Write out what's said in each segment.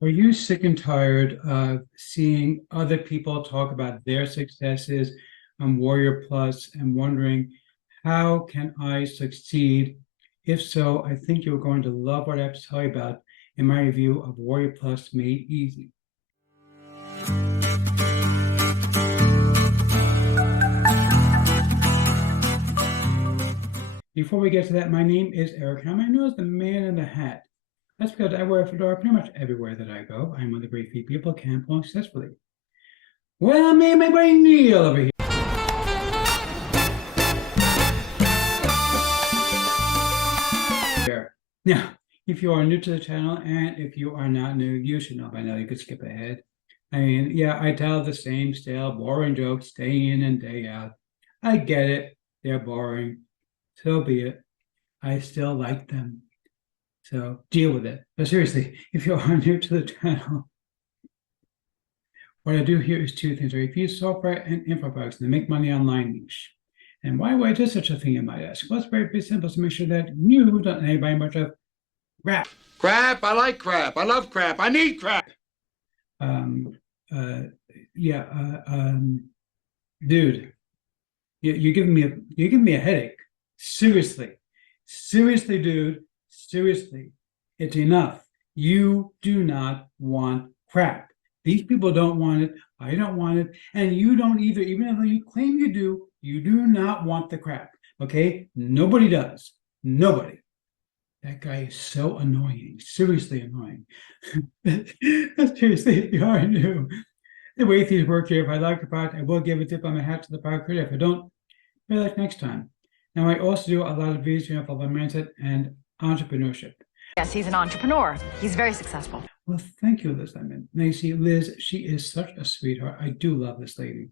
Are you sick and tired of seeing other people talk about their successes on Warrior Plus and wondering, how can I succeed? If so, I think you're going to love what I have to tell you about in my review of Warrior Plus Made Easy. Before we get to that, my name is Eric. How many knows the man in the hat? That's because I wear a fedora pretty much everywhere that I go. I'm one of the great few people who can pull successfully. Well, me and my buddy Neil over here. Now, if you are new to the channel, and if you are not new, you should know by now. You could skip ahead. I mean, yeah, I tell the same stale, boring jokes day in and day out. I get it. They're boring. So be it. I still like them. So deal with it. But seriously, if you are new to the channel, what I do here is two things. I review software and info products and make money online niche. And why would I do such a thing, you might ask? Well, it's very simple, to make sure that you don't need very much of crap. Crap, I like crap. I love crap. I need crap. Dude, you're giving me a headache. Seriously, dude. Seriously, it's enough. You do not want crap. These people don't want it. I don't want it. And you don't either. Even though you claim you do not want the crap. Okay? Nobody does. Nobody. That guy is so annoying. Seriously annoying. Seriously, if you are new. The way things work here, if I like the product, I will give a tip on my hat to the product creator. If I don't, maybe like next time. Now, I also do a lot of videos about mindset and entrepreneurship. Yes, he's an entrepreneur. He's very successful. Well, thank you, Liz. Now, you see, Liz, she is such a sweetheart. I do love this lady.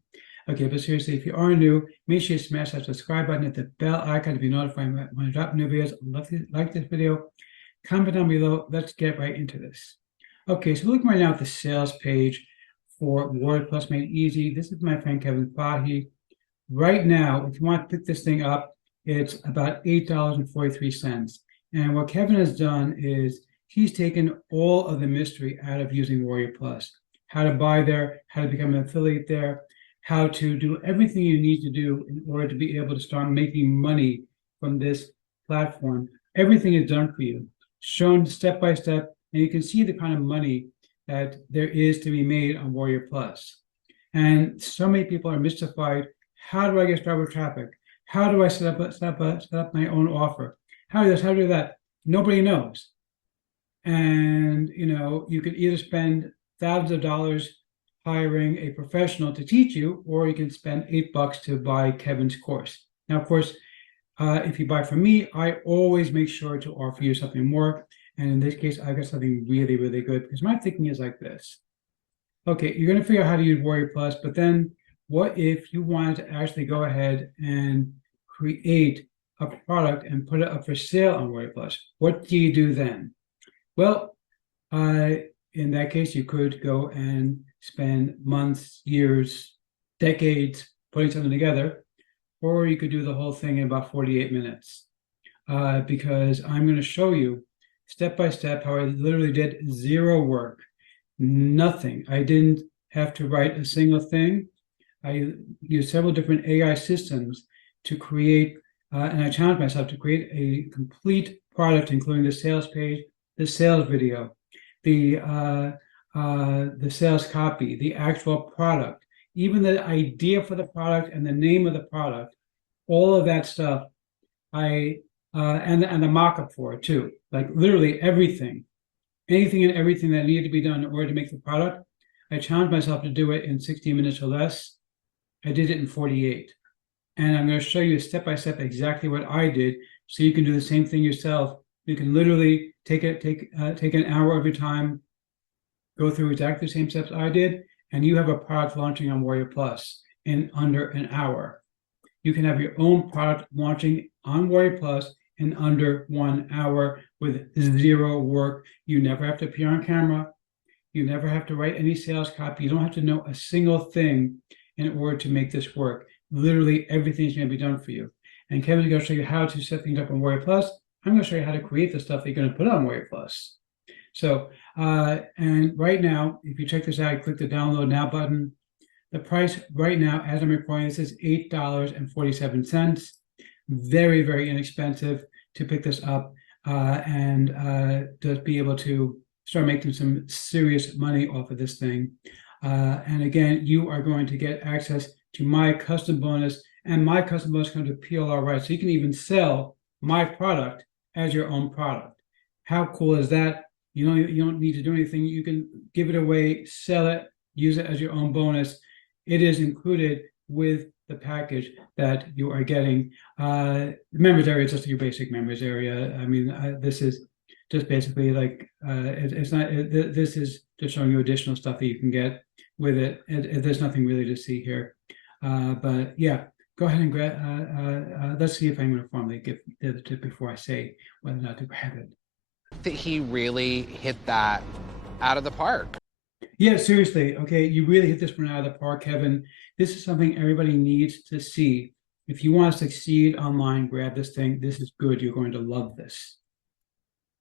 Okay, but seriously, if you are new, make sure you smash that subscribe button, hit the bell icon to be notified when I drop new videos. I'd love to like this video. Comment down below. Let's get right into this. Okay, so looking right now at the sales page for Warrior Plus Made Easy. This is my friend Kevin Fahey. Right now, if you want to pick this thing up, it's about $8.43. And what Kevin has done is he's taken all of the mystery out of using Warrior Plus. How to buy there, how to become an affiliate there, how to do everything you need to do in order to be able to start making money from this platform. Everything is done for you, shown step by step, and you can see the kind of money that there is to be made on Warrior Plus. And so many people are mystified. How do I get started with traffic? How do I set up my own offer? How do this? How do I do that? Nobody knows. And you could either spend thousands of dollars hiring a professional to teach you, or you can spend $8 to buy Kevin's course. Now, of course, if you buy from me, I always make sure to offer you something more. And in this case, I got something really, really good, because my thinking is like this. Okay, you're going to figure out how to use Warrior Plus, but then what if you wanted to actually go ahead and create a product and put it up for sale on Warrior Plus? What do you do then? Well, in that case, you could go and spend months, years, decades putting something together, or you could do the whole thing in about 48 minutes. Because I'm going to show you step by step how I literally did zero work, nothing. I didn't have to write a single thing. I used several different AI systems to create, and I challenged myself to create a complete product, including the sales page, the sales video, the sales copy, the actual product, even the idea for the product and the name of the product, all of that stuff. And the mock-up for it too, like literally everything, anything and everything that needed to be done in order to make the product. I challenged myself to do it in 60 minutes or less. I did it in 48. And I'm going to show you step by step exactly what I did, so you can do the same thing yourself. You can literally take an hour of your time, go through exactly the same steps I did, and you have a product launching on Warrior Plus in under an hour. You can have your own product launching on Warrior Plus in under 1 hour with zero work. You never have to appear on camera. You never have to write any sales copy. You don't have to know a single thing in order to make this work. Literally everything is going to be done for you. And Kevin's going to show you how to set things up on Warrior Plus. I'm going to show you how to create the stuff that you're going to put on Warrior Plus. So, and right now, if you check this out, click the download now button. The price right now, as I'm recording this, is $8.47. Very, very inexpensive to pick this up and to be able to start making some serious money off of this thing. And again, you are going to get access to my custom bonus, and my custom bonus comes with PLR rights. So you can even sell my product as your own product. How cool is that? You don't need to do anything. You can give it away, sell it, use it as your own bonus. It is included with the package that you are getting. The members area is just your basic members area. I mean, this is just basically like it's not. This is just showing you additional stuff that you can get with it. There's nothing really to see here, but yeah, go ahead and grab. Let's see if I'm going to formally give the other tip before I say whether or not to grab it. That he really hit that out of the park. Yeah, seriously. Okay, you really hit this one out of the park, Kevin. This is something everybody needs to see. If you want to succeed online, grab this thing. This is good. You're going to love this.